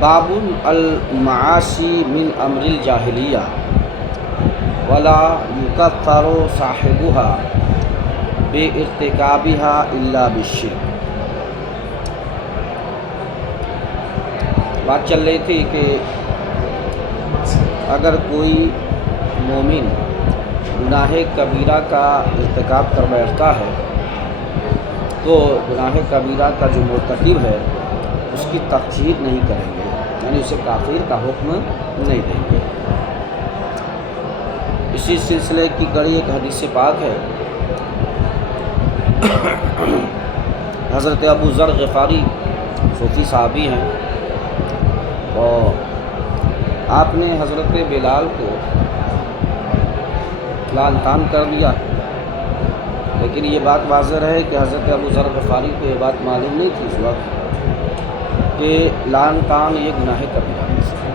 باب المعاصی من امر الجاہلیہ ولا یکفر صاحبها بارتکابها الا بالشرک۔ بات چل رہی تھی کہ اگر کوئی مومن گناہ کبیرہ کا ارتکاب کر بیٹھتا ہے تو گناہ کبیرہ کا جو مرتکب ہے اس کی تکفیر نہیں کریں گے، یعنی اسے کافر کا حکم نہیں دیں گے۔ اسی سلسلے کی کڑی ایک حدیث پاک ہے، حضرت ابو ذر غفاری صوفی صحابی ہیں، اور آپ نے حضرت بلال کو لعن طعن کر دیا، لیکن یہ بات واضح رہے کہ حضرت ابو ذر غفاری کو یہ بات معلوم نہیں تھی اس وقت کہ لعن طعن یہ گناہ کبیرہ میں سے ہے۔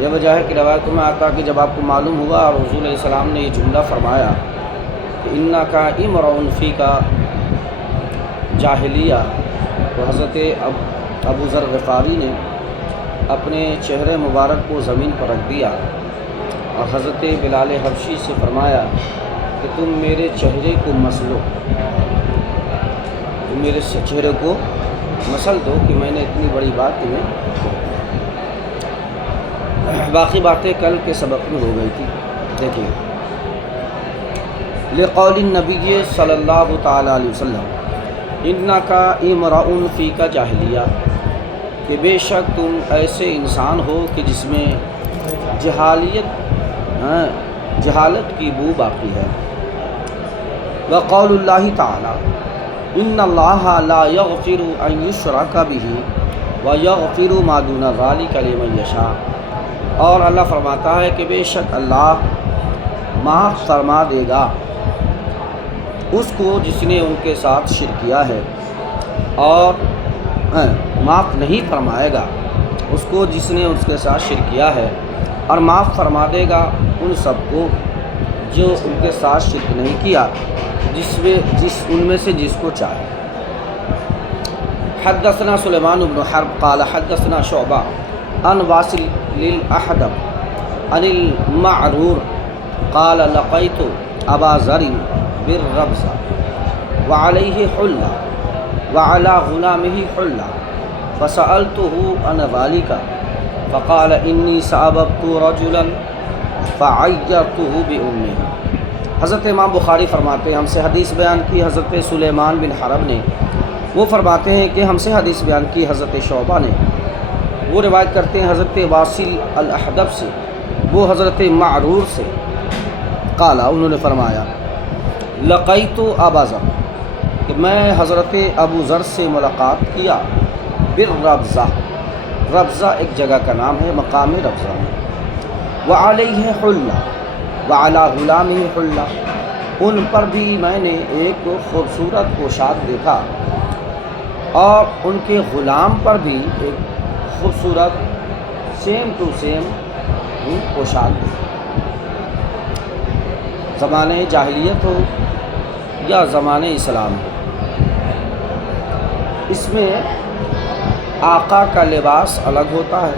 یہ وجہ ہے کہ روایتوں میں آتا کہ جب آپ کو معلوم ہوا اور حضور علیہ السلام نے یہ جملہ فرمایا کہ انکا امرؤ فیک جاہلیہ، تو حضرت ابو ذر غفاری نے اپنے چہرے مبارک کو زمین پر رکھ دیا اور حضرت بلال حبشی سے فرمایا کہ تم میرے چہرے کو مسلو، تم میرے چہرے کو مسل دو کہ میں نے اتنی بڑی بات تمہیں۔ باقی باتیں کل کے سبق میں ہو گئی تھی، دیکھیے لقول النبی صلی اللہ تعالیٰ علیہ وسلم انکا امرؤ فیک جاہلیہ، کہ بے شک تم ایسے انسان ہو کہ جس میں جہالت کی بو باقی ہے۔ وقول اللہ تعالی ان اللہ لا یغفر ان یشرک بہ ویغفر ما دون ذلک لمن یشاء، اور اللہ فرماتا ہے کہ بے شک اللہ معاف فرما دے گا اس کو جس نے ان کے ساتھ شرک کیا ہے، اور معاف نہیں فرمائے گا اس کو جس نے اس کے ساتھ شرک کیا ہے، اور معاف فرما دے گا ان سب کو جو ان کے ساتھ شرک نہیں کیا، ان میں سے جس کو چاہے۔ حدثنا سلیمان بن حرب قال حدثنا شعبہ عن واصل للأحدب عن المعرور قال لقيت ابا ذر بالربزة وعليه حلة وعلى غلامه حلة فسألته عن ذلك فقال إني سأببت رجلا فعيرته بأمه۔ حضرت امام بخاری فرماتے ہیں ہم سے حدیث بیان کی حضرت سلیمان بن حرب نے، وہ فرماتے ہیں کہ ہم سے حدیث بیان کی حضرت شعبہ نے، وہ روایت کرتے ہیں حضرت واصل الاحدب سے، وہ حضرت معرور سے، قال انہوں نے فرمایا لقیت ابا ذر، کہ میں حضرت ابو ذر سے ملاقات کیا، بالربزہ، ربزہ ایک جگہ کا نام ہے، مقام ربزہ میں، وعلیہ حلہ وعلی غلامہ حلہ، ان پر بھی میں نے ایک خوبصورت پوشاک دیکھا اور ان کے غلام پر بھی ایک خوبصورت سیم ٹو سیم پوشاک دیکھا۔ زمانۂ جاہلیت ہو یا زمانۂ اسلام ہو، اس میں آقا کا لباس الگ ہوتا ہے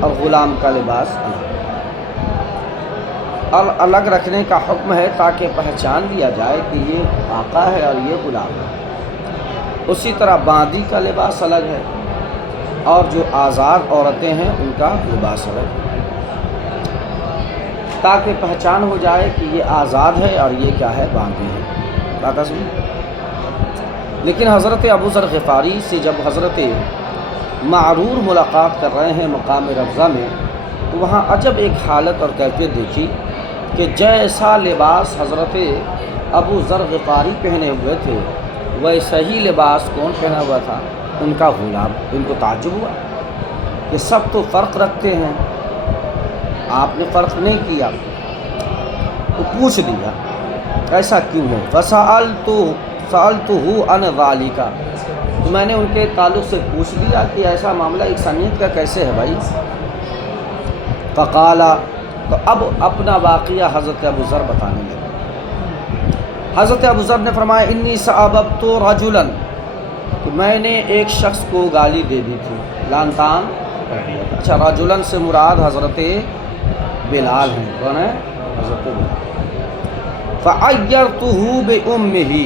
اور غلام کا لباس الگ، اور الگ رکھنے کا حکم ہے تاکہ پہچان دیا جائے کہ یہ آقا ہے اور یہ غلام ہے۔ اسی طرح باندی کا لباس الگ ہے اور جو آزاد عورتیں ہیں ان کا لباس الگ ہے، تاکہ پہچان ہو جائے کہ یہ آزاد ہے اور یہ کیا ہے، باندی ہے۔ بات سنیں۔ لیکن حضرت ابو ذر غفاری سے جب حضرت معرور ملاقات کر رہے ہیں مقام ربزہ میں، تو وہاں عجب ایک حالت اور کیفیت دیکھی کہ جیسا لباس حضرت ابو ذر غفاری پہنے ہوئے تھے ویسا ہی لباس کون پہنا ہوا تھا، ان کا غلام۔ ان کو تعجب ہوا کہ سب تو فرق رکھتے ہیں، آپ نے فرق نہیں کیا، تو پوچھ دیا ایسا کیوں ہے؟ فسألتہ عن ذلک، تو میں نے ان کے تعلق سے پوچھ لیا کہ ایسا معاملہ یکسانیت کا کیسے ہے بھائی؟ فقال، تو اب اپنا واقعہ حضرت ابو ذر بتانے لگے۔ حضرت ابو ذر نے فرمایا انی سأببت رجلا، کہ میں نے ایک شخص کو گالی دے دی تھی، لعن طعن کر دیا تھا۔ اچھا، رجلن سے مراد حضرت بلال ہیں۔ کون ہے؟ حضرت بلال۔ فعیرتہ بأمہ،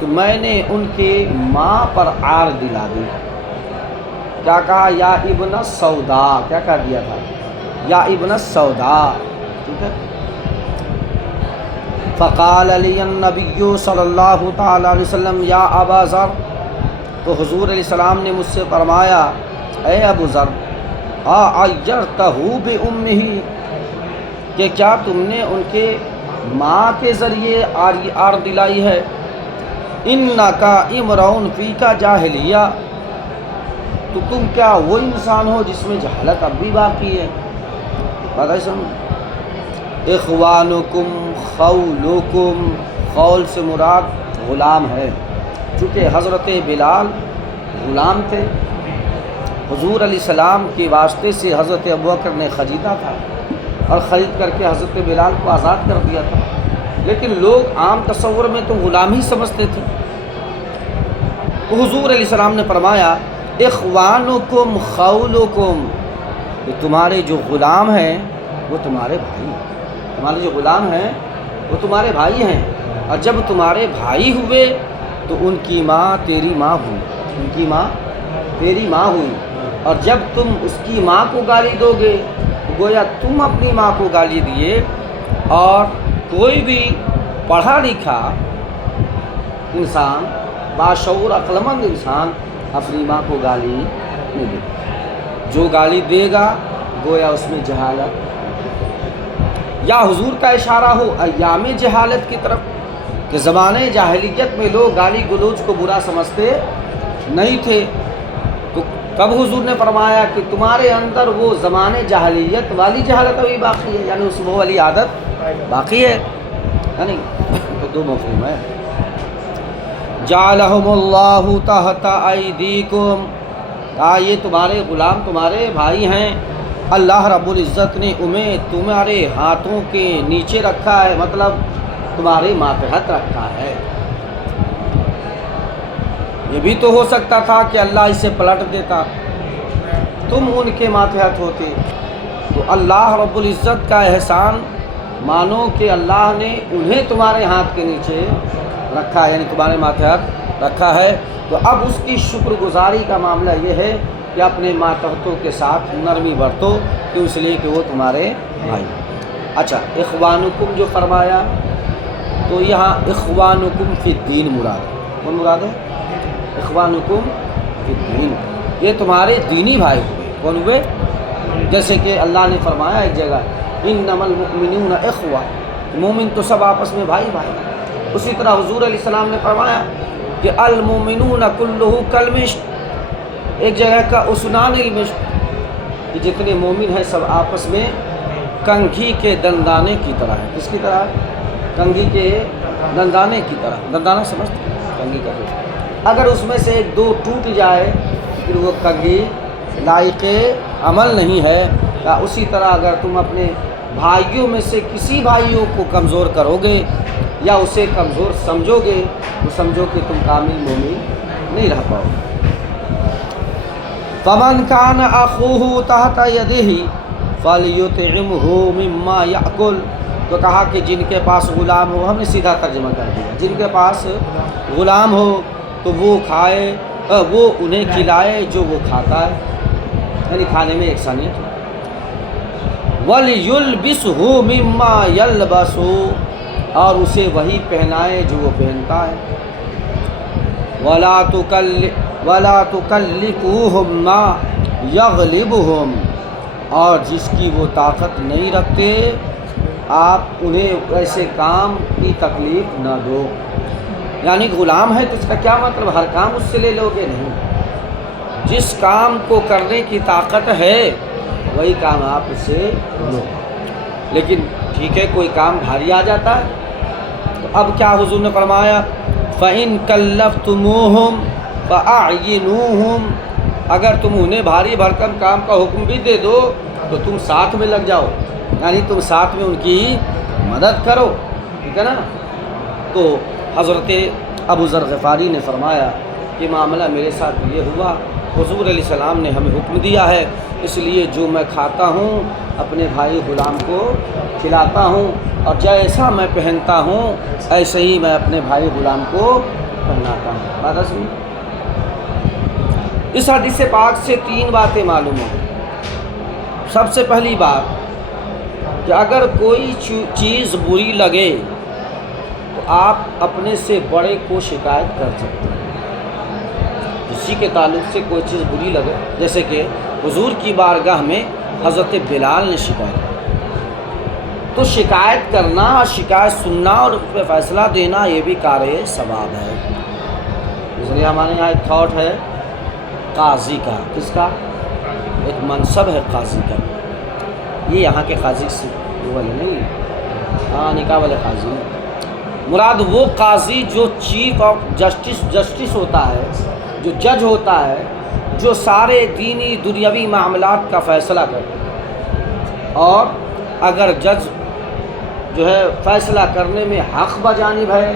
تو میں نے ان کے ماں پر عار دلا دی۔ کیا کہا؟ یا ابن السودا، کیا کہہ دیا تھا؟ یا ابن السودا، ٹھیک ہے۔ فقال علی النبی صلی اللہ تعالی علیہ وسلم یا ابا ذر، تو حضور علیہ السلام نے مجھ سے فرمایا اے ابو ذر، عیرتہ بأمہ، کہ کیا تم نے ان کے ماں کے ذریعے عار دلائی ہے؟ انکا امرؤن فیکا جاہلیہ، تو تم کیا وہ انسان ہو جس میں جہالت اب بھی باقی ہے؟ بات ہے سمجھ؟ اخوانکم خولکم، خول سے مراد غلام ہے، چونکہ حضرت بلال غلام تھے، حضور علیہ السلام کے واسطے سے حضرت ابوبکر نے خریدا تھا اور خرید کر کے حضرت بلال کو آزاد کر دیا تھا، لیکن لوگ عام تصور میں تو غلام ہی سمجھتے تھے۔ تو حضور علیہ السلام نے فرمایا اخوانکم خولکم، کہ تمہارے جو غلام ہیں وہ تمہارے بھائی ہیں، تمہارے جو غلام ہیں وہ تمہارے بھائی ہیں، اور جب تمہارے بھائی ہوئے تو ان کی ماں تیری ماں ہوئی، ان کی ماں تیری ماں ہوئی، اور جب تم اس کی ماں کو گالی دو گے تو گویا تم اپنی ماں کو گالی دیے، اور کوئی بھی پڑھا لکھا انسان، باشعور عقلمند انسان اپنی ماں کو گالی نہیں دے، جو گالی دے گا گویا اس میں جہالت، یا حضور کا اشارہ ہو ایام جہالت کی طرف، کہ زمانے جاہلیت میں لوگ گالی گلوچ کو برا سمجھتے نہیں تھے، تو کب حضور نے فرمایا کہ تمہارے اندر وہ زمانے جاہلیت والی جہالت ابھی باقی ہے، یعنی اس وہ والی عادت باقی ہے، یعنی تو دو مفہوم ہے۔ جعلہم اللہ تحت ایدیکم، یہ تمہارے غلام تمہارے بھائی ہیں، اللہ رب العزت نے انہیں تمہارے ہاتھوں کے نیچے رکھا ہے، مطلب تمہارے ماتحت رکھا ہے۔ یہ بھی تو ہو سکتا تھا کہ اللہ اسے پلٹ دیتا، تم ان کے ماتحت ہوتے، تو اللہ رب العزت کا احسان مانو کہ اللہ نے انہیں تمہارے ہاتھ کے نیچے رکھا ہے، یعنی تمہارے ماتحت رکھا ہے، تو اب اس کی شکر گزاری کا معاملہ یہ ہے کہ اپنے ماتحتوں کے ساتھ نرمی برتو، کیوں؟ اس لیے کہ وہ تمہارے بھائی۔ اچھا، اخوانکم جو فرمایا تو یہاں اخوانکم فی الدین مراد ہے، کون مراد ہے؟ اخوانکم فی الدین، یہ تمہارے دینی بھائی ہوئے، کون ہوئے؟ جیسے کہ اللہ نے فرمایا ایک جگہ انما المؤمنون اخوہ، مومن تو سب آپس میں بھائی بھائی ہیں۔ اسی طرح حضور علیہ السلام نے فرمایا کہ المؤمنون کلہ کالمشک، ایک جگہ کا اسنان المشک، کہ جتنے مومن ہیں سب آپس میں کنگھی کے دندانے کی طرح ہے۔ کس کی طرح؟ کنگھی کے دندانے کی طرح۔ دندانہ سمجھتے ہیں؟ کنگھی کا ٹوٹ، اگر اس میں سے ایک دو ٹوٹ جائے پھر وہ کنگھی لائق عمل نہیں ہے۔ یا اسی طرح اگر تم اپنے بھائیوں میں سے کسی بھائیوں کو کمزور کرو گے یا اسے کمزور سمجھو گے تو سمجھو کہ تم کامل مومن نہیں رہ پاؤ گے۔ فمن کان اخوہ تحت یدہ فلیطعمہ مما یأکل، تو کہا کہ جن کے پاس غلام ہو، ہم نے سیدھا ترجمہ کر دیا، جن کے پاس غلام ہو تو وہ کھائے، وہ انہیں کھلائے جو وہ کھاتا ہے، یعنی کھانے میں یکسانیت ہو۔ وَلْيُلْبِسْهُ مِمَّا يَلْبَسُ، اور اسے وہی پہنائے جو وہ پہنتا ہے۔ وَلَا تُكَلِّفُوهُمْ مَا يَغْلِبُهُمْ، اور جس کی وہ طاقت نہیں رکھتے آپ انہیں ایسے کام کی تکلیف نہ دو۔ یعنی غلام ہے تو اس کا کیا مطلب ہر کام اس سے لے لو گے؟ نہیں، جس کام کو کرنے کی طاقت ہے وہی کام آپ اس سے لو۔ لیکن ٹھیک ہے کوئی کام بھاری آ جاتا ہے تو اب کیا حضور نے فرمایا فَإِن كَلَّفْتُمُوهُمْ فَأَعْيِنُوهُمْ، اگر تم انہیں بھاری بھرکم کام کا حکم بھی دے دو تو تم ساتھ میں لگ جاؤ، یعنی تم ساتھ میں ان کی مدد کرو، ٹھیک ہے نا۔ تو حضرت ابو ذر غفاری نے فرمایا کہ کہ معاملہ میرے ساتھ یہ ہوا، حضور علیہ السلام نے ہمیں حکم دیا ہے، اس لیے جو میں کھاتا ہوں اپنے بھائی غلام کو کھلاتا ہوں، اور جیسا میں پہنتا ہوں ایسے ہی میں اپنے بھائی غلام کو پہناتا ہوں۔ بات سنی؟ اس حدیث پاک سے 3 باتیں معلوم ہوں۔ سب سے پہلی بات کہ اگر کوئی چیز بری لگے تو آپ اپنے سے بڑے کو شکایت کر سکتے ہیں۔ کسی کے تعلق سے کوئی چیز بری لگے، جیسے کہ حضور کی بارگاہ میں حضرت بلال نے شکایت کی، تو شکایت کرنا، شکایت سننا اور اس پہ فیصلہ دینا یہ بھی کار ثواب ہے۔ اس لیے ہمارے یہاں ایک تھاٹ ہے قاضی کا۔ کس کا؟ ایک منصب ہے قاضی کا۔ یہ یہاں کے قاضی سے وہ والے نہیں، ہاں نکاح والے قاضی نہیں، مراد وہ قاضی جو چیف آف جسٹس ہوتا ہے، جو جج ہوتا ہے، جو سارے دینی دنیاوی معاملات کا فیصلہ کرتا ہے، اور اگر جج جو ہے فیصلہ کرنے میں حق بجانب ہے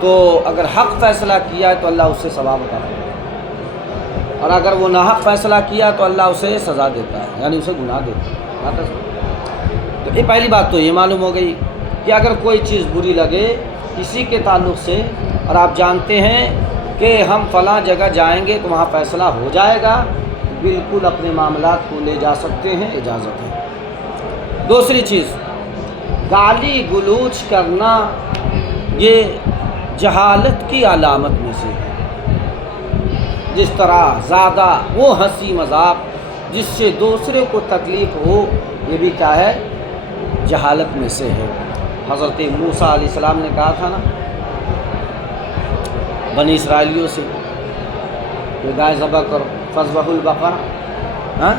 تو اگر حق فیصلہ کیا ہے تو اللہ اس سے ثواب عطا کرتا ہے، اور اگر وہ ناحق فیصلہ کیا تو اللہ اسے سزا دیتا ہے، یعنی اسے گناہ دیتا ہے۔ تو یہ پہلی بات تو یہ معلوم ہو گئی کہ اگر کوئی چیز بری لگے کسی کے تعلق سے، اور آپ جانتے ہیں کہ ہم فلاں جگہ جائیں گے تو وہاں فیصلہ ہو جائے گا، بالکل اپنے معاملات کو لے جا سکتے ہیں، اجازت ہے۔ دوسری چیز، گالی گلوچ کرنا یہ جہالت کی علامت میں سے ہے۔ جس طرح زیادہ وہ ہنسی مذاق جس سے دوسرے کو تکلیف ہو، یہ بھی کیا ہے؟ جہالت میں سے ہے۔ حضرت موسیٰ علیہ السلام نے کہا تھا نا بنی اسرائیلیوں سے کہ گائے ذبح کرو، فذبحوا البقرہ، ہاں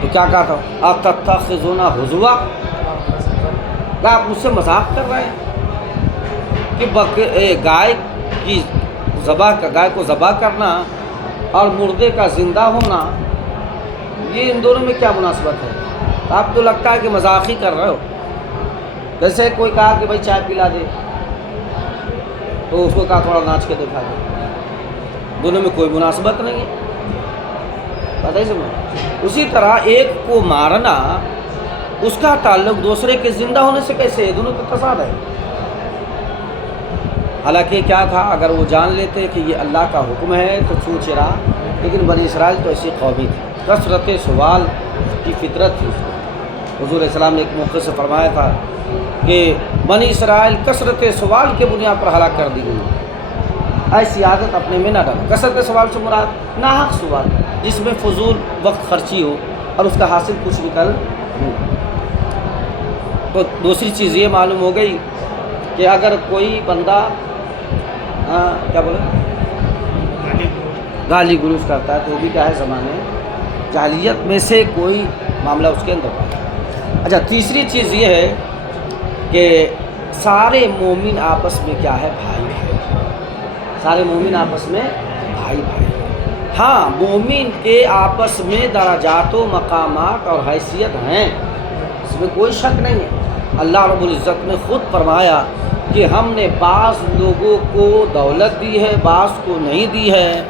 تو کیا کہا تھا؟ اتتخذون ہزوا، کیا آپ مجھ سے مذاق کر رہے ہیں کہ گائے کی گائے کو ذبح کرنا اور مردے کا زندہ ہونا، یہ ان دونوں میں کیا مناسبت ہے؟ آپ تو لگتا ہے کہ مذاق ہی کر رہے ہو۔ جیسے کوئی کہا کہ بھائی چائے پلا دے تو اس کو کہا تھوڑا ناچ کے دکھا دے، دونوں میں کوئی مناسبت نہیں ہے، پتہ ہی سمجھ۔ اسی طرح ایک کو مارنا اس کا تعلق دوسرے کے زندہ ہونے سے کیسے ہے؟ دونوں کا تضاد ہے۔ حالانکہ کیا تھا، اگر وہ جان لیتے کہ یہ اللہ کا حکم ہے تو چھوٹ رہا، لیکن بنی اسرائیل تو ایسی قومی تھی، کثرت سوال کی فطرت تھی اس کو۔ حضور علیہ السلام نے ایک موقع سے فرمایا تھا کہ بنی اسرائیل کثرت سوال کے بنیاد پر ہلاک کر دی گئی، ایسی عادت اپنے میں نہ ڈالو۔ کثرت سوال سے مراد ناحق سوال جس میں فضول وقت خرچی ہو اور اس کا حاصل کچھ نکل ہو۔ تو دوسری چیز یہ معلوم ہو گئی کہ اگر کوئی بندہ کیا بولے گالی گلوچ کرتا ہے تو وہ بھی کیا ہے؟ زمانے جاہلیت میں سے کوئی معاملہ اس کے اندر ہے۔ اچھا، تیسری چیز یہ ہے کہ سارے مومن آپس میں کیا ہے؟ بھائی بھائی، سارے مومن آپس میں بھائی بھائی۔ ہاں، مومن کے آپس میں درجات و مقامات اور حیثیت ہیں، اس میں کوئی شک نہیں ہے۔ اللہ رب العزت نے خود فرمایا کہ ہم نے بعض لوگوں کو دولت دی ہے، بعض کو نہیں دی ہے،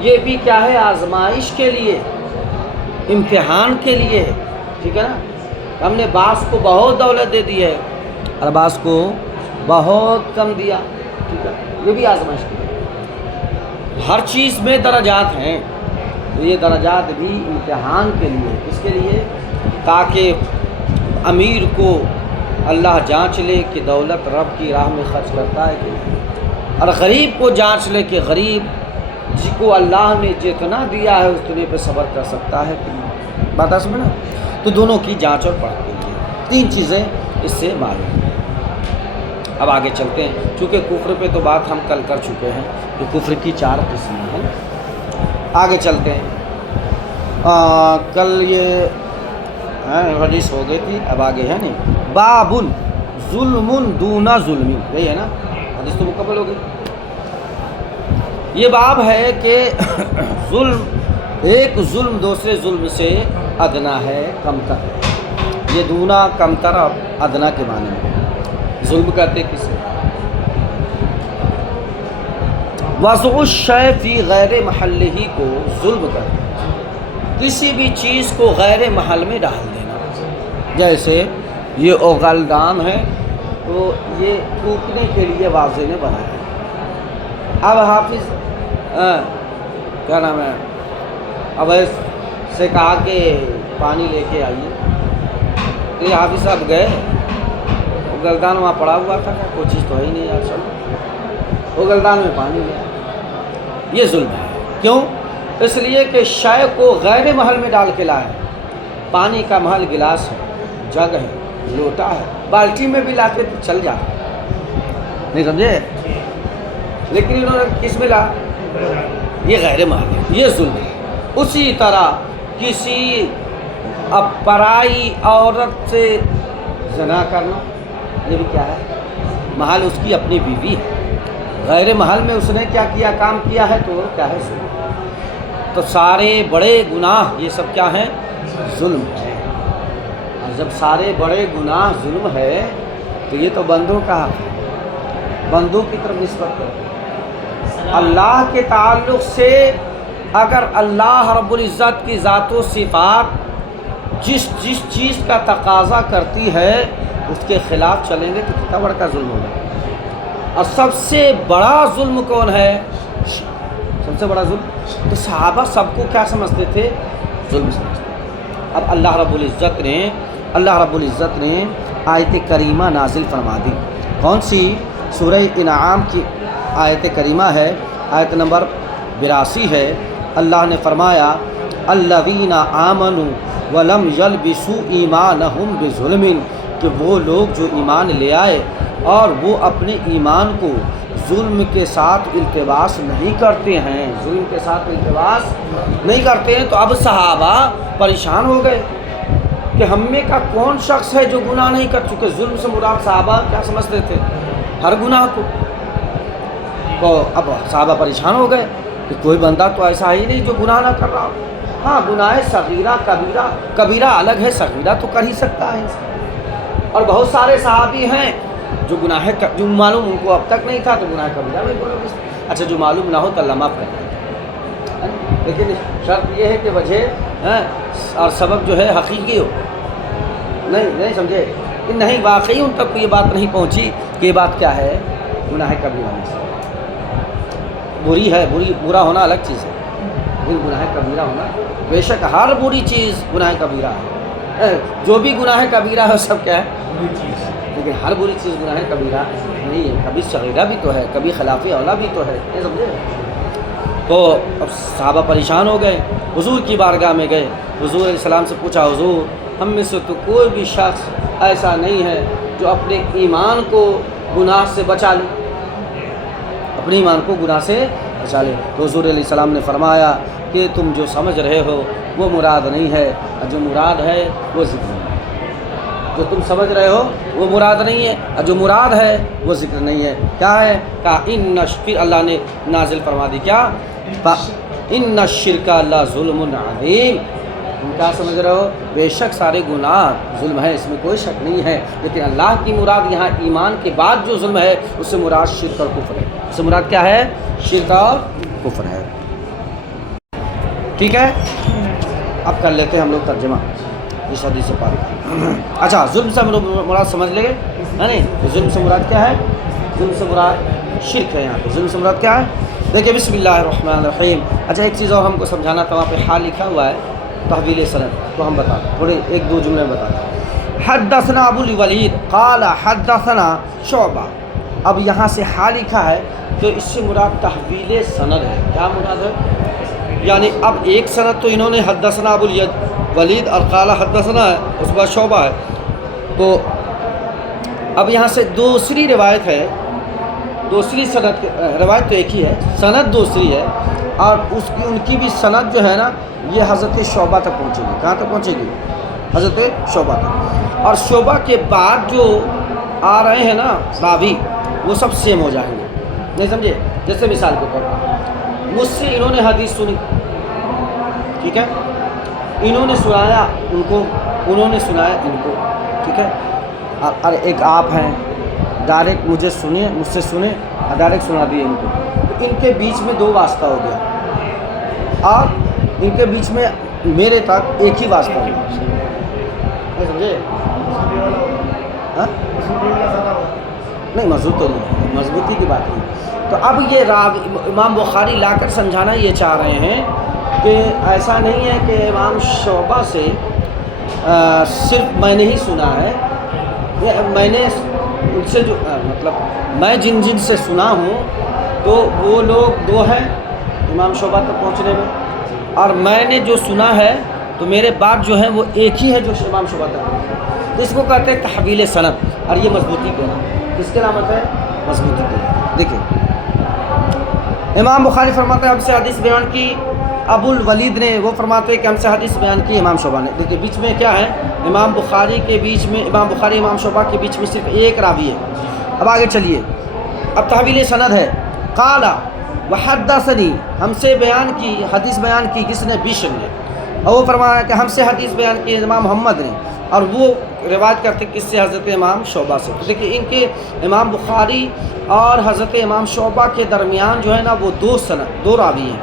یہ بھی کیا ہے؟ آزمائش کے لیے، امتحان کے لیے، ٹھیک ہے نا؟ ہم نے بعض کو بہت دولت دے دی ہے اور بعض کو بہت کم دیا، ٹھیک ہے، یہ بھی آزمائش کے لیے۔ ہر چیز میں درجات ہیں، تو یہ درجات بھی امتحان کے لیے، کس کے لیے؟ تاکہ امیر کو اللہ جانچ لے کہ دولت رب کی راہ میں خرچ کرتا ہے کہ نہیں، اور غریب کو جانچ لے کہ غریب جس کو اللہ نے جتنا دیا ہے اتنے پہ صبر کر سکتا ہے کہ نہیں۔ بات سمجھنا؟ تو دونوں کی جانچ اور پرکھ کے لیے 3 چیزیں اس سے معلوم ہیں۔ اب آگے چلتے ہیں، چونکہ کفر پہ تو بات ہم کل کر چکے ہیں کہ کفر کی 4 قسمیں ہیں۔ آگے چلتے ہیں، کل یہ حدیث ہو گئی تھی، اب آگے ہے نہیں، باب ظلم دون ظلم، یہی ہے نا، حدیث تو مکمل ہو گئی۔ یہ باب ہے کہ ظلم، ایک ظلم دوسرے ظلم سے ادنا ہے، کمتر ہے۔ یہ دونا، کمتر اور ادنا کے معنی میں ظلم کہتے کسے؟ وضع الشیء فی غیر محلہ کو ظلم کرنا، کسی بھی چیز کو غیر محل میں ڈال دینا. جیسے یہ اوغلدان ہے تو یہ تھوکنے کے لیے واضح نے بنایا. اب حافظ کیا نام ہے اویس سے کہا کہ پانی لے کے آئیے، تو یہ حافظ صاحب گئے، اوغلدان وہاں پڑا ہوا تھا، کوئی چیز تو ہے ہی نہیں یار، چلو اوغلدان میں پانی لیا. یہ ظلم ہے. کیوں؟ اس لیے کہ شے کو غیر محل میں ڈال کے لائے. پانی کا محل گلاس ہے، جگ ہے، لوٹا ہے، بالٹی میں بھی لا کے چل جاتا، نہیں سمجھے؟ لیکن انہوں نے کس میں لا؟ یہ غیر محل ہے، یہ ظلم ہے. اسی طرح کسی اب پرائی عورت سے زنا کرنا، یہ بھی کیا ہے؟ محل اس کی اپنی بیوی ہے، غیر محل میں اس نے کیا کیا، کام کیا ہے، تو کیا ہے؟ ظلم. تو سارے بڑے گناہ یہ سب کیا ہیں؟ ظلم ہے. اور جب سارے بڑے گناہ ظلم ہے تو یہ تو بندوں کا حق ہے، بندوں کی طرف نسبت کرو. اللہ کے تعلق سے اگر اللہ رب العزت کی ذات و صفات جس چیز کا تقاضا کرتی ہے اس کے خلاف چلیں گے تو کتنا بڑا کا ظلم ہوگا. اور سب سے بڑا ظلم کون ہے؟ سب سے بڑا ظلم. تو صحابہ سب کو کیا سمجھتے تھے؟ ظلم سمجھتے تھے. اب اللہ رب العزت نے آیت کریمہ نازل فرما دی. کون سی؟ سورہ انعام کی آیت کریمہ ہے، آیت نمبر 82 ہے. اللہ نے فرمایا الذین آمنوا ولم یلبسوا ایمانہم بظلم، کہ وہ لوگ جو ایمان لے آئے اور وہ اپنے ایمان کو ظلم کے ساتھ التباس نہیں کرتے ہیں، ظلم کے ساتھ التباس نہیں کرتے ہیں. تو اب صحابہ پریشان ہو گئے کہ ہم میں کا کون شخص ہے جو گناہ نہیں کر چکے. ظلم سے مراد صحابہ کیا سمجھتے تھے؟ ہر گناہ کو. تو اب صحابہ پریشان ہو گئے کہ کوئی بندہ تو ایسا ہی نہیں جو گناہ نہ کر رہا ہو. ہاں گناہ صغیرہ کبیرہ، کبیرہ الگ ہے، صغیرہ تو کر ہی سکتا ہے. اور بہت سارے صحابی ہیں جو گناہ جو معلوم ان کو اب تک نہیں تھا تو گناہ کبیرہ میں بولو. اچھا جو معلوم نہ ہو تو اللہ معاف کر دے، لیکن شرط یہ ہے کہ وجہ اور سبب جو ہے حقیقی ہو. نہیں سمجھے کہ نہیں واقعی ان تک یہ بات نہیں پہنچی کہ یہ بات کیا ہے، گناہ کبیرہ میں سے بری ہے. برا ہونا الگ چیز ہے، لیکن گناہ کبیرہ ہونا، بے شک ہر بری چیز گناہ کبیرہ ہے. جو بھی گناہ کبیرہ ہے سب کیا ہے؟ بری چیز. لیکن ہر بری چیز گناہ کبیرہ نہیں ہے. کبھی صغیرہ بھی تو ہے، کبھی خلاف اولا بھی تو ہے، نہیں سمجھے؟ تو اب صحابہ پریشان ہو گئے، حضور کی بارگاہ میں گئے. حضور علیہ السلام سے پوچھا حضور ہم میں سے تو کوئی بھی شخص ایسا نہیں ہے جو اپنے ایمان کو گناہ سے بچا لے، اپنے ایمان کو گناہ سے بچا لے. تو حضور علیہ السلام نے فرمایا کہ تم جو سمجھ رہے ہو وہ مراد نہیں ہے، اور جو مراد ہے وہ ذکر نہیں ہے. جو تم سمجھ رہے ہو وہ مراد نہیں ہے، اور جو مراد ہے وہ ذکر نہیں ہے. کیا ہے؟ کہا پھر اللہ نے نازل فرما دی کیا؟ ان الشرک لظلم عظیم. تم کیا سمجھ رہے ہو؟ بے شک سارے گناہ ظلم ہے، اس میں کوئی شک نہیں ہے. لیکن اللہ کی مراد یہاں ایمان کے بعد جو ظلم ہے اس سے مراد شرک اور کفر ہے. اس سے مراد کیا ہے؟ شرک اور کفر ہے. ٹھیک ہے، اب کر لیتے ہیں ہم لوگ ترجمہ اس حدیث سے پاک. اچھا ظلم سے مراد سمجھ لے گئے ہے نہیں؟ ظلم سے مراد کیا ہے؟ ظلم سے مراد شرک ہے. یہاں پہ ظلم سے مراد کیا ہے؟ دیکھیں بسم اللہ الرحمن الرحیم. اچھا ایک چیز اور ہم کو سمجھانا تھا، وہاں پہ حال لکھا ہوا ہے تحویل سند، تو ہم بتا تھوڑے ایک دو جملے میں بتا دیں. حدثنا ابو الولید قال حدثنا شعبہ. اب یہاں سے حال لکھا ہے تو اس سے مراد تحویل سند ہے. کیا مراد ہے؟ یعنی اب ایک سند تو انہوں نے حدثنا ابو الولید اور قال حدثنا ہے، اس کے بعد شعبہ ہے. تو اب یہاں سے دوسری روایت ہے، دوسری سند روایت تو ایک ہی ہے، سند دوسری ہے، اور ان کی بھی سند جو ہے نا یہ حضرت شعبہ تک پہنچے گی. کہاں تک پہنچے گی؟ حضرت شعبہ تک. اور شعبہ کے بعد جو آ رہے ہیں نا راوی وہ سب سیم ہو جائیں گے. نہیں سمجھے؟ جیسے مثال کے طور پر مجھ سے انہوں نے حدیث سنی، ٹھیک ہے، انہوں نے سنایا ان کو، انہوں نے سنایا ان کو، ٹھیک ہے. اور ایک آپ ہیں ڈائریکٹ مجھ سے سنے اور ڈائریکٹ سنا دیے ان کو. ان کے بیچ میں 2 واسطہ ہو گیا اور ان کے بیچ میں میرے تک ایک ہی واسطہ ہو گیا، سمجھے؟ نہیں مضبوط تو نہیں، مضبوطی کی بات نہیں۔ تو اب یہ راگ امام بخاری لا کر سمجھانا یہ چاہ رہے ہیں کہ ایسا نہیں ہے کہ امام شعبہ سے صرف میں نے ہی سنا ہے، میں نے ان سے جو مطلب میں جن سے سنا ہوں تو وہ لوگ 2 ہیں امام شعبہ تک پہنچنے میں، اور میں نے جو سنا ہے تو میرے بعد جو ہے وہ ایک ہی ہے جو امام شعبہ تک پہنچے، تو اس کو کہتے ہیں تحویل سند، اور یہ مضبوطی کے نام، کس کے علامت ہے؟ مضبوطی کے نام۔ دیکھیں امام بخاری فرماتے ہیں ہم سے حدیث بیان کی ابو الولید نے، وہ فرماتے ہیں کہ ہم سے حدیث بیان کی امام شعبہ نے۔ دیکھیں بیچ میں کیا ہے، امام بخاری کے بیچ میں، امام بخاری امام شعبہ کے بیچ میں صرف ایک راوی ہے۔ اب آگے چلیے، اب تحویل سند ہے۔ قال وحدثنی، ہم سے بیان کی، حدیث بیان کی کس نے؟ بشر نے، اور وہ فرمایا کہ ہم سے حدیث بیان کی امام محمد نے، اور وہ روایت کرتے کس سے؟ حضرت امام شعبہ سے۔ دیکھیے ان کے امام بخاری اور حضرت امام شعبہ کے درمیان جو ہے نا وہ 2 راوی ہیں،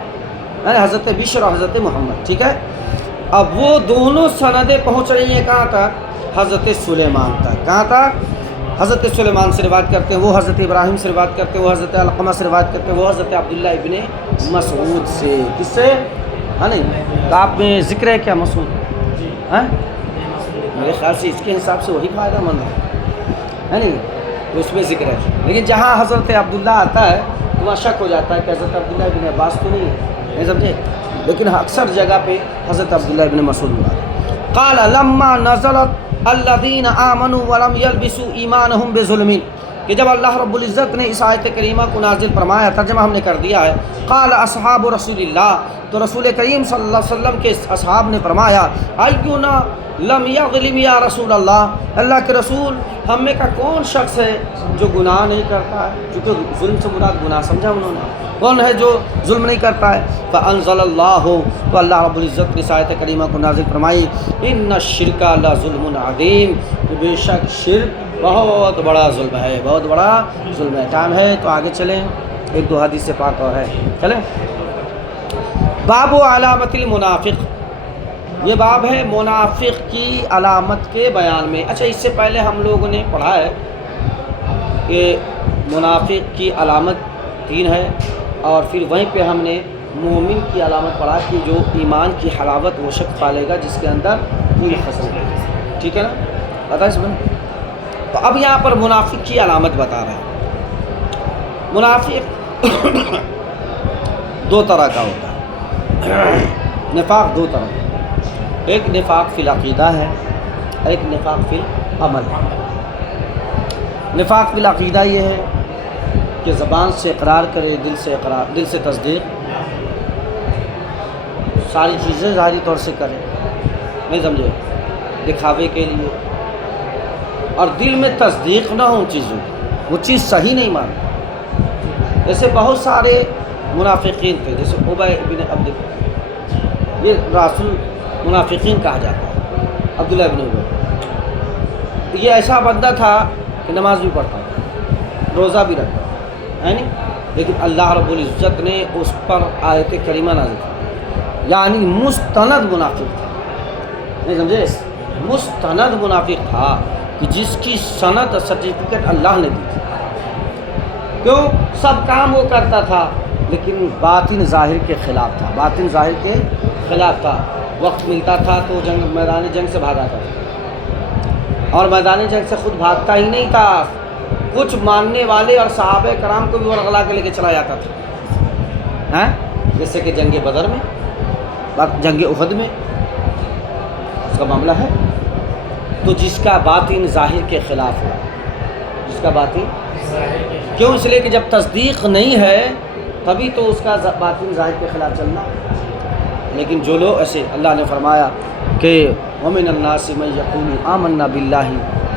یعنی حضرت بشر اور حضرت محمد، ٹھیک ہے؟ اب وہ دونوں سندیں پہنچ رہی ہیں کہاں تک؟ حضرت سلیمان تک۔ کہاں تک؟ حضرت سلیمان سے روایت کرتے ہیں، وہ حضرت ابراہیم سے روایت کرتے ہیں، وہ حضرت علقمہ سے روایت کرتے ہیں، وہ حضرت عبداللہ ابن مسعود سے۔ کس سے؟ ہاں نہیں، تو آپ میں ذکر ہے کیا مسعود؟ ہاں میرے خیال سے اس کے حساب سے وہی فائدہ مند ہے نہیں، تو اس میں ذکر ہے، لیکن جہاں حضرت عبداللہ آتا ہے تو وہاں شک ہو جاتا ہے کہ حضرت عبداللہ ابن عباس تو نہیں ہے، نہیں سمجھے؟ لیکن اکثر جگہ پہ حضرت عبداللہ ابن مسعود مراد۔ قال لما نزلت الذین آمنوا ولم یلبسوا ایمانہم بظلم، کہ جب اللہ رب العزت نے اس آیت کریمہ کو نازل فرمایا، ترجمہ ہم نے کر دیا ہے، قال اصحاب رسول اللہ، تو رسول کریم صلی اللہ علیہ وسلم کے اصحاب نے فرمایا، اینا لم یظلم یا رسول اللہ، اللہ کے رسول ہم میں کا کون شخص ہے جو گناہ نہیں کرتا ہے؟ چونکہ ظلم سے مراد گناہ سمجھا انہوں نے، کون ہے جو ظلم نہیں کرتا ہے؟ فانزل اللہ، تو اللہ رب العزت نے اس آیت کریمہ کو نازل فرمائی، ان الشرک لظلم عظیم، کہ بے شک شرک بہت بڑا ظلم ہے، بہت بڑا ظلم ہے۔ ٹائم ہے تو آگے چلیں، 1-2 حدیث پاک اور ہے، چلیں۔ باب علامت المنافق، یہ باب ہے منافق کی علامت کے بیان میں۔ اچھا اس سے پہلے ہم لوگوں نے پڑھا ہے کہ منافق کی علامت 3 ہے، اور پھر وہیں پہ ہم نے مومن کی علامت پڑھا کہ جو ایمان کی حلاوت وہ شخص پالے گا جس کے اندر 3 خصلتیں ہیں، ٹھیک ہے نا؟ پتہ ہے اس میں؟ تو اب یہاں پر منافق کی علامت بتا رہے ہیں۔ منافق 2 طرح کا ہوتا ہے، نفاق 2 طرح، ایک نفاق فی العقیدہ ہے، ایک نفاق فی العمل ہے۔ نفاق فی العقیدہ یہ ہے کہ زبان سے اقرار کرے، دل سے تصدیق، ساری چیزیں ظاہری طور سے کرے، نہیں سمجھے، دکھاوے کے لیے، اور دل میں تصدیق نہ ہو چیزوں، وہ چیز صحیح نہیں مانتا۔ جیسے بہت سارے منافقین تھے، جیسے ابی بن عبد، یہ رسول منافقین کہا جاتا ہے، عبداللہ ابن ابی، یہ ایسا بندہ تھا کہ نماز بھی پڑھتا تھا، روزہ بھی رکھتا تھا، ہے نہیں، لیکن اللہ رب العزت نے اس پر آیت کریمہ نازل کی، یعنی مستند منافق تھا، نہیں سمجھے، مستند منافق تھا کہ جس کی سند سرٹیفکیٹ اللہ نے دی تھی۔ کیوں؟ سب کام وہ کرتا تھا لیکن باطن ظاہر کے خلاف تھا، باطن ظاہر کے خلاف تھا۔ وقت ملتا تھا تو میدان جنگ سے بھاگا تھا، اور میدان جنگ سے خود بھاگتا ہی نہیں تھا، کچھ ماننے والے اور صحابہ کرام کو بھی ورغلا کے لے کے چلا جاتا تھا، جیسے کہ جنگ بدر میں، جنگ احد میں اس کا معاملہ ہے۔ تو جس کا باطن ظاہر کے خلاف ہو، جس کا باطن، کیوں؟ اس لیے کہ جب تصدیق نہیں ہے تبھی تو اس کا باطن ظاہر کے خلاف چلنا۔ لیکن جو لوگ ایسے، اللہ نے فرمایا کہ وَمِنَ النَّاسِ مَن يَقُولُ آمَنَّا بِاللَّهِ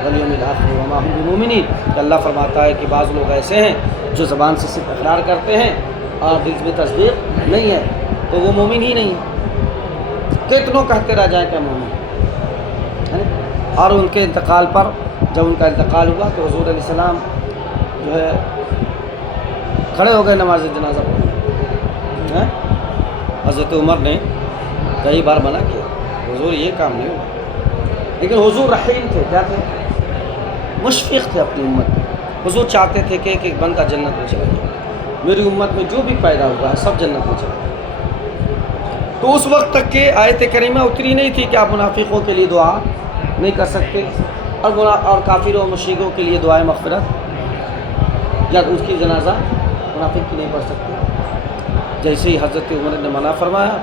وَالْيَوْمِ الْآخِرِ وَمَا هُمْ بِمُؤْمِنِينَ، کہ اللہ فرماتا ہے کہ بعض لوگ ایسے ہیں جو زبان سے صرف اقرار کرتے ہیں اور دل میں تصدیق نہیں ہے، تو وہ مومن ہی نہیں ہے۔ کتنوں کہتے رہ جائیں کہ مومن ہے۔ اور ان کے انتقال پر، جب ان کا انتقال ہوا تو حضور علیہ السلام جو ہے کھڑے ہو گئے نماز جنازہ پڑھنے. حضرت عمر نے کئی بار منع کیا، حضور یہ کام نہیں ہوگا، لیکن حضور رحیم تھے، کیا تھے؟ مشفق تھے اپنی امت میں. حضور چاہتے تھے کہ ایک بندہ جنت میں چلا جائے، میری امت میں جو بھی پیدا ہوا ہے سب جنت میں چلا جائے. تو اس وقت تک کہ آیت کریمہ اتری نہیں تھی کہ آپ منافقوں کے لیے دعا نہیں کر سکتے اور کافروں اور مشرکوں کے لیے دعائیں مغفرت یا اس کی جنازہ منافق کی نہیں پڑھ سکتے. جیسے ہی حضرت عمر نے منع فرمایا،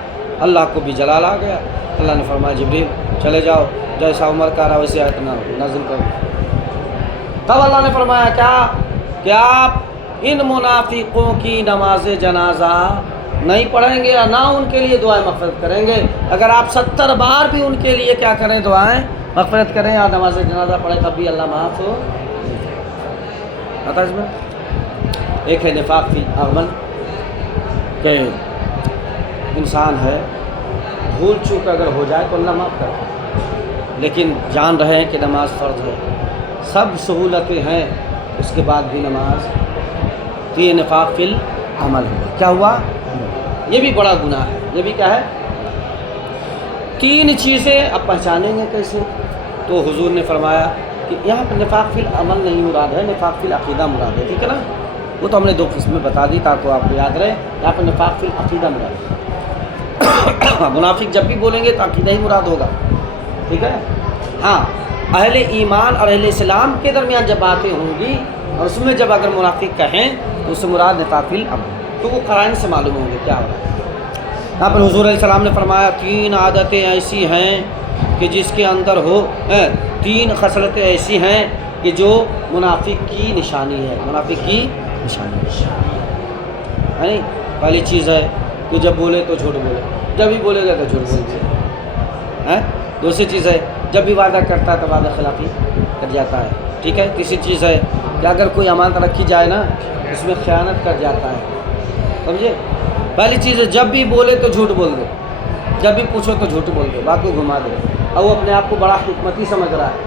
اللہ کو بھی جلال آ گیا. اللہ نے فرمایا جبریل چلے جاؤ، جیسا عمر کا رہا ویسے آیت نازل کرو. تب اللہ نے فرمایا کہ آپ ان منافقوں کی نماز جنازہ نہیں پڑھیں گے اور نہ ان کے لیے دعائیں مغفرت کریں گے. اگر آپ 70 بار بھی ان کے لیے کیا کریں، دعائیں مغفرت کریں اور نماز جنازہ پڑھیں، تب بھی اللہ معاف ہو. پتہ اس میں ایک ہے نفاق فی العمل، کہ انسان ہے بھول چوک اگر ہو جائے تو اللہ معاف کرے، لیکن جان رہے ہیں کہ نماز فرض ہے، سب سہولتیں ہیں، اس کے بعد بھی نماز، تو یہ نفاق فی العمل ہوا. کیا ہوا؟ یہ بھی بڑا گناہ ہے. یہ بھی کیا ہے؟ 3 چیزیں اب پہچانیں گے کیسے؟ تو حضور نے فرمایا کہ یہاں پر نفاق فی العمل نہیں مراد ہے، نفاق فی العقیدہ مراد ہے. ٹھیک ہے نا؟ وہ تو ہم نے 2 قسمیں بتا دی تاکہ آپ کو یاد رہے. یہاں پر نفاق فی العقیدہ مراد ہے. منافق جب بھی بولیں گے تو عقیدہ ہی مراد ہوگا. ٹھیک ہے؟ ہاں، اہل ایمان اور اہل اسلام کے درمیان جب باتیں ہوں گی اور اس میں جب اگر منافق کہیں تو اس سے مراد نفاق فی العمل، تو وہ قرائن سے معلوم ہوں گے کیا ہو رہا ہے. یہاں پر حضور علیہ السلام نے فرمایا 3 عادتیں ایسی ہیں کہ جس کے اندر ہو 3 خصلتیں ایسی ہیں کہ جو منافق کی نشانی ہے. منافق کی نشانی ہے. پہلی چیز ہے کہ جب بولے تو جھوٹ بولے، جب بھی بولے گا تو جھوٹ بولے. دوسری چیز ہے جب بھی وعدہ کرتا ہے تو وعدہ خلافی کر جاتا ہے. ٹھیک ہے. تیسری چیز ہے کہ اگر کوئی امانت رکھی جائے نا اس میں خیانت کر جاتا ہے. سمجھے؟ پہلی چیز ہے جب بھی بولے تو جھوٹ بول دے، جب بھی پوچھو تو جھوٹ بول دے، بات کو گھما دے. اور وہ اپنے آپ کو بڑا حکمتی سمجھ رہا ہے،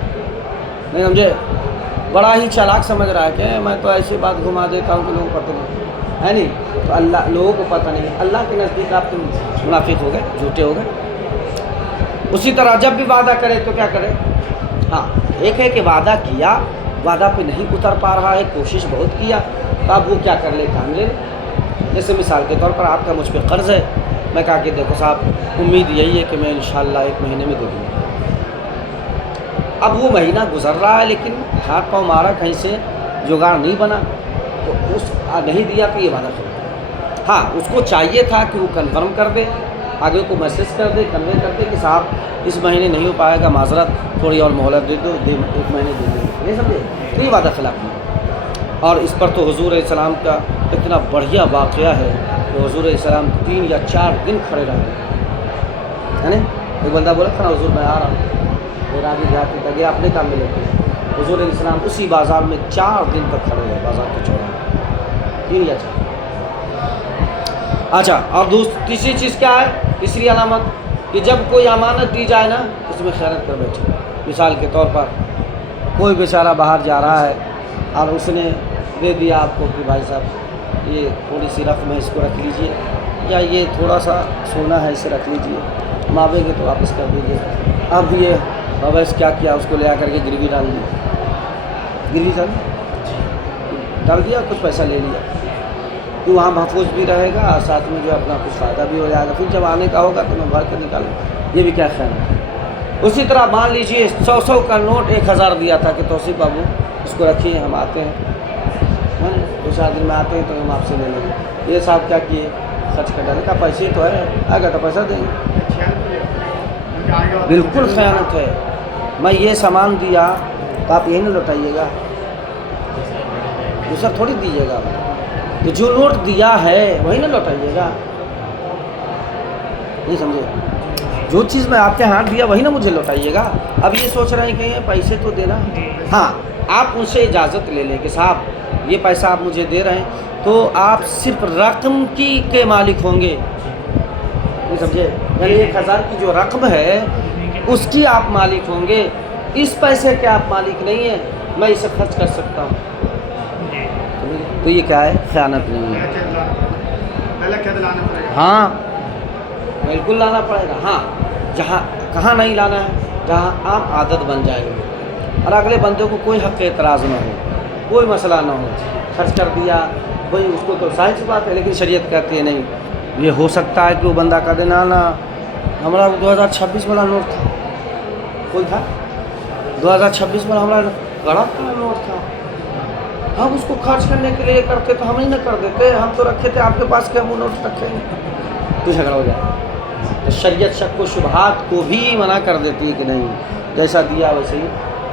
نہیں سمجھے؟ بڑا ہی چالاک سمجھ رہا ہے کہ میں تو ایسی بات گھما دیتا ہوں کہ لوگوں کو پتہ نہیں ہے. نہیں تو اللہ لوگوں کو پتہ نہیں، اللہ کے نزدیک آپ تم منافق ہو گئے، جھوٹے ہو گئے. اسی طرح جب بھی وعدہ کرے تو کیا کرے؟ ہاں، ایک ہے کہ وعدہ کیا، وعدہ پہ نہیں اتر پا رہا ہے، کوشش بہت کیا، تو اب وہ کیا کر لے؟ کام لے. جیسے مثال کے طور پر آپ کا مجھ پہ قرض ہے، میں کہا کہ دیکھو صاحب امید یہی ہے کہ میں انشاءاللہ 1 مہینے میں دے دوں گا. اب وہ مہینہ گزر رہا ہے لیکن ہاتھ پاؤں مارا، کہیں سے جگاڑ نہیں بنا، تو اس نہیں دیا تو یہ وعدہ کرے. ہاں، اس کو چاہیے تھا کہ وہ کنفرم کر دے، آگے کو میسج کر دے، کنوے کر دے کہ صاحب اس مہینے نہیں ہو پائے گا، معذرت، تھوڑی اور مہلت دے دو، 1 مہینے دے دیں. نہیں سمجھے؟ تو یہ وعدہ خلاف نہیں. اور اس پر تو حضور علیہ السلام کا اتنا بڑھیا واقعہ ہے کہ حضور علیہ السلام 3 یا 4 دن کھڑے رہے. ہے نا؟ ایک بندہ بولا تھا نا حضور میں آ رہا ہوں، میرا بھی جاتی تھا کہ اپنے کام میں لیتے ہیں. حضور علیہ السلام اسی بازار میں 4 دن تک کھڑے رہے، بازار کے چوراہے 3 یا 4. اچھا، اور تیسری چیز کیا ہے؟ تیسری علامت کہ جب کوئی امانت دی جائے نا اس میں خیانت کر بیٹھے. مثال کے طور پر کوئی بیچارہ باہر جا رہا ہے اور اس نے دے دیا آپ کو کہ بھائی صاحب یہ تھوڑی سی رقم ہے، اس کو رکھ لیجئے، یا یہ تھوڑا سا سونا ہے اسے رکھ لیجئے، ہم آویں گے تو واپس کر دیجیے. اب یہ بس کیا کیا، اس کو لے آ کر کے گروی ڈال دیا، گروی ڈال دیا، کچھ پیسہ لے لیا، تو وہاں محفوظ بھی رہے گا اور ساتھ میں جو اپنا کچھ فائدہ بھی ہو جائے گا. پھر جب آنے کا ہوگا تو میں بھر کے نکالوں. یہ بھی کیا خیال ہے؟ اسی طرح مان لیجئے 100 کا نوٹ 1000 دیا تھا کہ توصیف بابو اس کو رکھیے، ہم آتے ہیں 2-4 دن میں آتے ہیں تو ہم آپ سے لے لیں گے. یہ صاحب کیا کیے؟ خرچ کر ڈالے. کا پیسے تو ہے، آگا تو پیسہ دیں گے. بالکل خیانت ہے. میں یہ سامان دیا تو آپ یہی نہ لوٹائیے گا، دوسرا تھوڑی دیجیے گا. تو جو نوٹ دیا ہے وہی نہ لوٹائیے گا. نہیں سمجھے؟ جو چیز میں آپ کے ہاتھ دیا وہی نہ مجھے لوٹائیے گا. اب یہ سوچ رہے ہیں کہ پیسے تو دینا، ہاں آپ ان سے اجازت لے لیں کہ صاحب یہ پیسہ آپ مجھے دے رہے ہیں تو آپ صرف رقم کے مالک ہوں گے. نہیں سمجھے؟ یعنی 1000 کی جو رقم ہے اس کی آپ مالک ہوں گے، اس پیسے کے آپ مالک نہیں ہیں. میں اسے خرچ کر سکتا ہوں. تو یہ کیا ہے؟ خیانت نہیں ہے۔ پہلے کیا دلانا پڑے گا؟ ہاں بالکل لانا پڑے گا۔ ہاں جہاں کہاں نہیں لانا ہے؟ جہاں عام عادت بن جائے گی اور اگلے بندے کو کوئی حق اعتراض نہ ہو، کوئی مسئلہ نہ ہو، خرچ کر دیا بھائی اس کو تو ظاہر سی بات ہے، لیکن شریعت کہتی ہے نہیں، یہ ہو سکتا ہے کہ وہ بندہ کہہ دے نا ہمارا 2026 والا نوٹ تھا، کوئی تھا 2026 والا ہمارا گڑا کا نوٹ تھا، ہم اس کو خرچ کرنے کے لیے کرتے تو ہم ہی نہ کر دیتے، ہم تو رکھے تھے آپ کے پاس کہ ہم وہ نوٹ رکھے ہیں، تو جھگڑا ہو جائے۔ تو شریعت شک و شبہات کو بھی منع کر دیتی ہے کہ نہیں جیسا دیا ویسے ہی،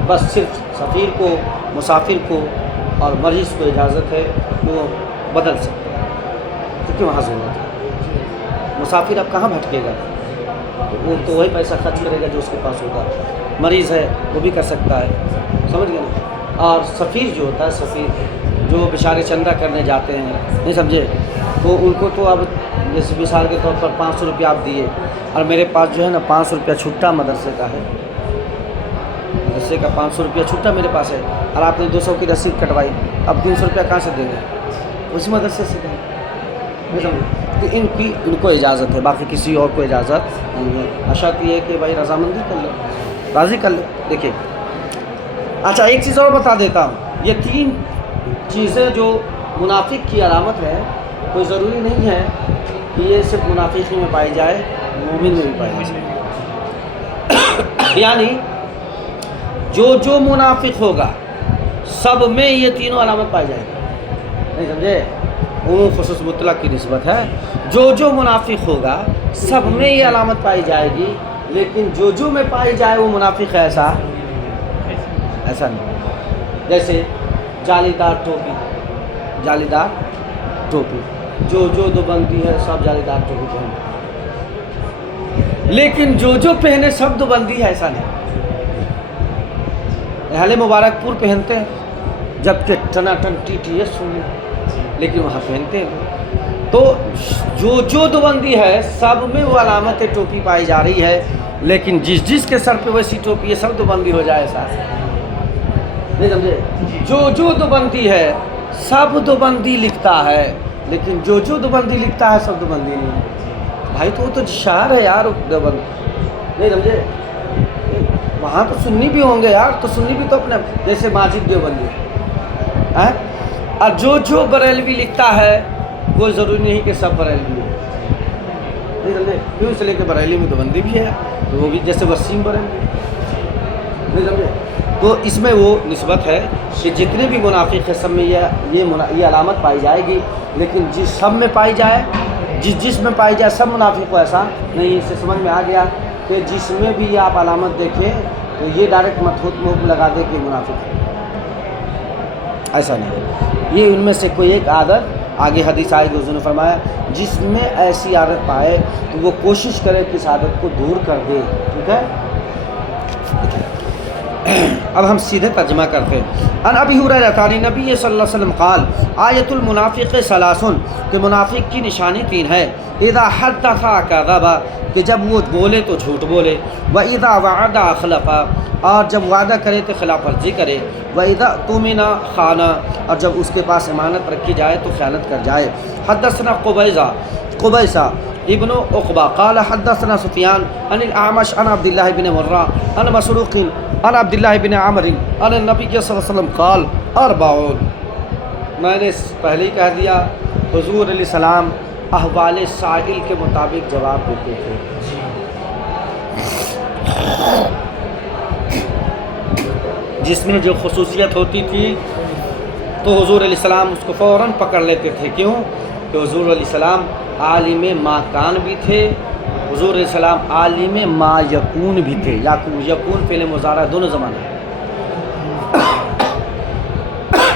بس صرف سفیر کو، مسافر کو اور مریض کو اجازت ہے کہ وہ بدل سکتے ہیں، کیونکہ وہاں ضرورت ہے۔ مسافر اب کہاں بھٹکے گا؟ وہ تو وہی پیسہ خرچ کرے گا جو اس کے پاس ہوگا، مریض ہے وہ بھی کر سکتا ہے، سمجھ گئے نا؟ اور سفیر جو ہوتا ہے، سفیر جو بیچارے چندہ کرنے جاتے ہیں، نہیں سمجھے، تو ان کو تو اب جیسے مثال کے طور پر 500 روپیہ آپ دیے اور میرے پاس جو ہے نا 500 روپیہ چھٹا مدرسے کا ہے، مدرسے کا 500 روپیہ چھٹا میرے پاس ہے، اور آپ نے 200 کی رسید کٹوائی، اب 300 روپیہ کہاں سے دیں گے؟ اسی مدرسے سے دیں گے۔ تو ان کو اجازت ہے، باقی کسی اور کو اجازت نہیں ہے۔ شرط یہ ہے کہ بھائی رضامندی کر لے، راضی کر لے۔ دیکھیں اچھا ایک چیز اور بتا دیتا ہوں، یہ 3 چیزیں جو منافق کی علامت ہے، کوئی ضروری نہیں ہے کہ یہ صرف منافقی میں پائی جائے، مومن میں بھی پائی جا سکتی، یعنی جو منافق ہوگا سب میں یہ تینوں علامت پائی جائے گی، نہیں سمجھے؟ عموم خصوص مطلق کی نسبت ہے، جو منافق ہوگا سب میں یہ علامت پائی جائے گی، لیکن جو میں پائی جائے وہ منافق ہے ایسا نہیں۔ جیسے جالی دار ٹوپی، جو دو بندی ہے سب جالی دار ٹوپی پہنتے، لیکن جو پہنے سب دو بندی ہے ایسا نہیں۔ اہل مبارک پور پہنتے ہیں جبکہ ٹناٹن TTS ہوئی، لیکن وہاں پہنتے ہیں، تو جو دو بندی ہے سب میں وہ علامت ٹوپی پائی جا رہی ہے، لیکن جس کے سر پہ ویسی ٹوپی ہے سب دو بندی ہو جائے ایسا نہیں سمجھے؟ جو دو بندی ہے سب دو بندی لکھتا ہے، لیکن جو دو بندی لکھتا ہے سب دو بندی نہیں ہے۔ بھائی تو وہ تو شعر ہے یار، دو بندی نہیں سمجھے؟ وہاں تو سنی بھی ہوں گے یار، تو سنی بھی تو اپنے جیسے ماجد دیوبندی ہے، اور جو بریلوی لکھتا ہے وہ ضروری نہیں کہ سب بریلوی ہو، نہیں سمجھے؟ کیوں؟ اس لیے کہ بریلی میں دیوبندی بھی ہے، تو وہ بھی جیسے وسیم بریلوی، نہیں سمجھے؟ تو اس میں وہ نسبت ہے کہ جتنے بھی منافق ہیں سب میں یہ علامت پائی جائے گی، لیکن جس سب میں پائی جائے، جس میں پائی جائے سب منافق کو ایسا نہیں۔ اس سے سمجھ میں آ گیا کہ جس میں بھی آپ علامت دیکھیں تو یہ ڈائریکٹ منہ لگا دے کہ منافق ہے، ایسا نہیں۔ یہ ان میں سے کوئی ایک عادت، آگے حدیث آئے گی، حضور نے فرمایا جس میں ایسی عادت پائے تو وہ کوشش کرے کہ اس عادت کو دور کر دے، ٹھیک ہے؟ اب ہم سیدھے ترجمہ کرتے ہیں۔ ان ابی ہریرہ عن نبی صلی اللہ علیہ وسلم قال آیت المنافق ثلاث، کہ منافق کی نشانی 3 ہے، اذا حدث کذب، کہ جب وہ بولے تو جھوٹ بولے، واذا وعد اخلف، اور جب وعدہ کرے تو خلاف ورزی کرے، واذا اؤتمن خان، اور جب اس کے پاس امانت رکھی جائے تو خیانت کر جائے۔ حدثنا قبیصہ ابن عقبہ قال حدثنا سفیان عن الاعمش عن عبد الله بن مرہ عن مسروق عن عبد الله بن عمرو عن النبي صلی اللہ علیہ وسلم قال 40، میں نے پہلے ہی کہہ دیا، حضور علیہ السلام احوال سائل کے مطابق جواب دیتے تھے۔ جس میں جو خصوصیت ہوتی تھی تو حضور علیہ السلام اس کو فوراً پکڑ لیتے تھے، کیوں؟ کہ حضور علیہ السلام عالم ما کان بھی تھے، حضور علیہ السلام عالم ما یکون بھی تھے، یکون فعل مضارع دونوں زمانے۔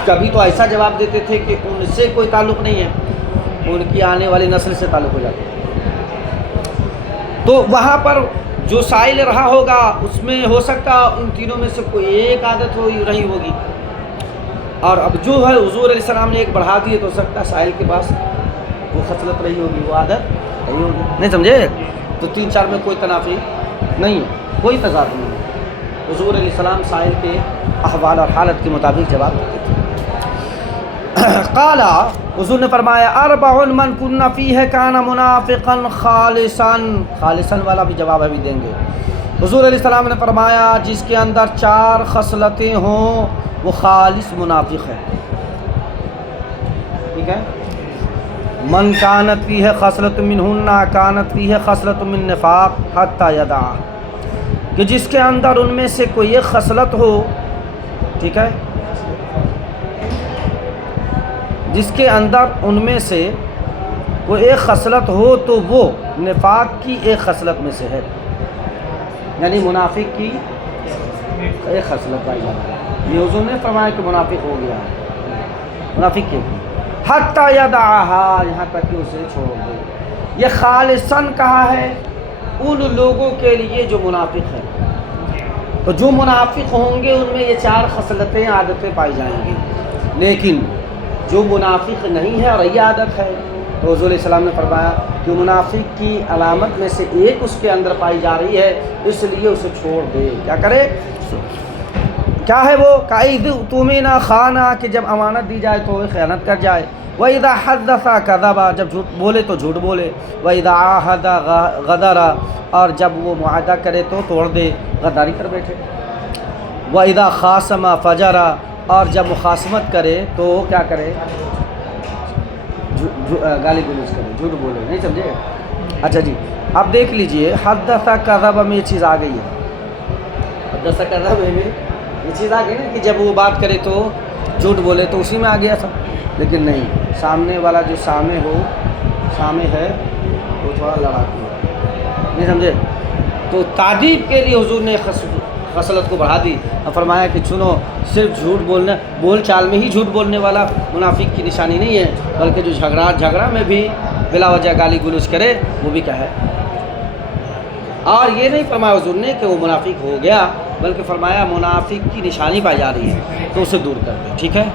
کبھی تو ایسا جواب دیتے تھے کہ ان سے کوئی تعلق نہیں ہے، ان کی آنے والی نسل سے تعلق ہو جاتا ہے، تو وہاں پر جو سائل رہا ہوگا اس میں ہو سکتا ان تینوں میں سے کوئی ایک عادت رہی ہوگی، اور اب جو ہے حضور علیہ السلام نے ایک بڑھا دی تو ہو سکتا ہے سائل کے پاس وہ خصلت رہی ہوگی، وہ عادت رہی ہوگی، نہیں سمجھے؟ تو 3-4 میں کوئی تنافی نہیں ہے، کوئی تضاد نہیں ہے، حضور علیہ السلام سائل کے احوال اور حالت کے مطابق جواب دیتے تھے۔ قال حضور نے فرمایا اربع من کن فیہ کان منافقا خالصا، خالصا والا بھی جواب ابھی دیں گے۔ حضور علیہ السلام نے فرمایا جس کے اندر 4 خصلتیں ہوں وہ خالص منافق ہے، ٹھیک ہے۔ من کانت فیہ خصلۃ منہن کانت فیہ خصلۃ من نفاق حتی یدع، کہ جس کے اندر ان میں سے کوئی ایک خصلت ہو، ٹھیک ہے، جس کے اندر ان میں سے کوئی ایک خصلت ہو تو وہ نفاق کی ایک خصلت میں سے ہے، یعنی منافق کی ایک خصلت پائی جاتی ہے۔ یہ حضور نے فرمایا کہ منافق ہو گیا، منافق کی حتی یدعہا، یہاں تک کہ اسے چھوڑ دے۔ یہ خالصاً کہا ہے ان لوگوں کے لیے جو منافق ہیں، تو جو منافق ہوں گے ان میں یہ 4 خصلتیں عادتیں پائی جائیں گی، لیکن جو منافق نہیں ہے اور یہ عادت ہے تو حضور علیہ السلام نے فرمایا کہ منافق کی علامت میں سے ایک اس کے اندر پائی جا رہی ہے، اس لیے اسے چھوڑ دے۔ کیا کرے؟ کیا ہے وہ؟ قائد تُمِنَ خانہ، کہ جب امانت دی جائے تو وہ خیانت کر جائے، وَإِذَا حَدَّثَ كَذَبَ، جب جھوٹ بولے تو جھوٹ بولے، وَإِذَا عَاهَدَ غَدَرَ، اور جب وہ معاہدہ کرے تو توڑ دے، غداری کر بیٹھے، وَإِذَا خَاصَمَ فَجَرَ، اور جب مخاصمت کرے تو کیا کرے؟ گالی گلوچ کرے، جھوٹ بولے، نہیں سمجھے؟ اچھا جی، اب دیکھ لیجئے حدث کذب میں یہ چیز آ گئی ہے، حدث کذب میں یہ چیز آ گئی نا کہ جب وہ بات کرے تو جھوٹ بولے، تو اسی میں آ گیا سب، لیکن نہیں، سامنے والا جو سامنے ہے وہ تھوڑا لڑاکو ہے، نہیں سمجھے؟ تو تعدیب کے لیے حضور نے خصلت کو بڑھا دی اور فرمایا کہ سنو، صرف جھوٹ بولنا، بول چال میں ہی جھوٹ بولنے والا منافق کی نشانی نہیں ہے، بلکہ جو جھگڑا میں بھی بلا وجہ گالی گلوچ کرے وہ بھی کیا ہے۔ اور یہ نہیں فرمایا حضور نے کہ وہ منافق ہو گیا، بلکہ فرمایا منافق کی نشانی پائی جا رہی ہے تو اسے دور کر دے، ٹھیک ہے۔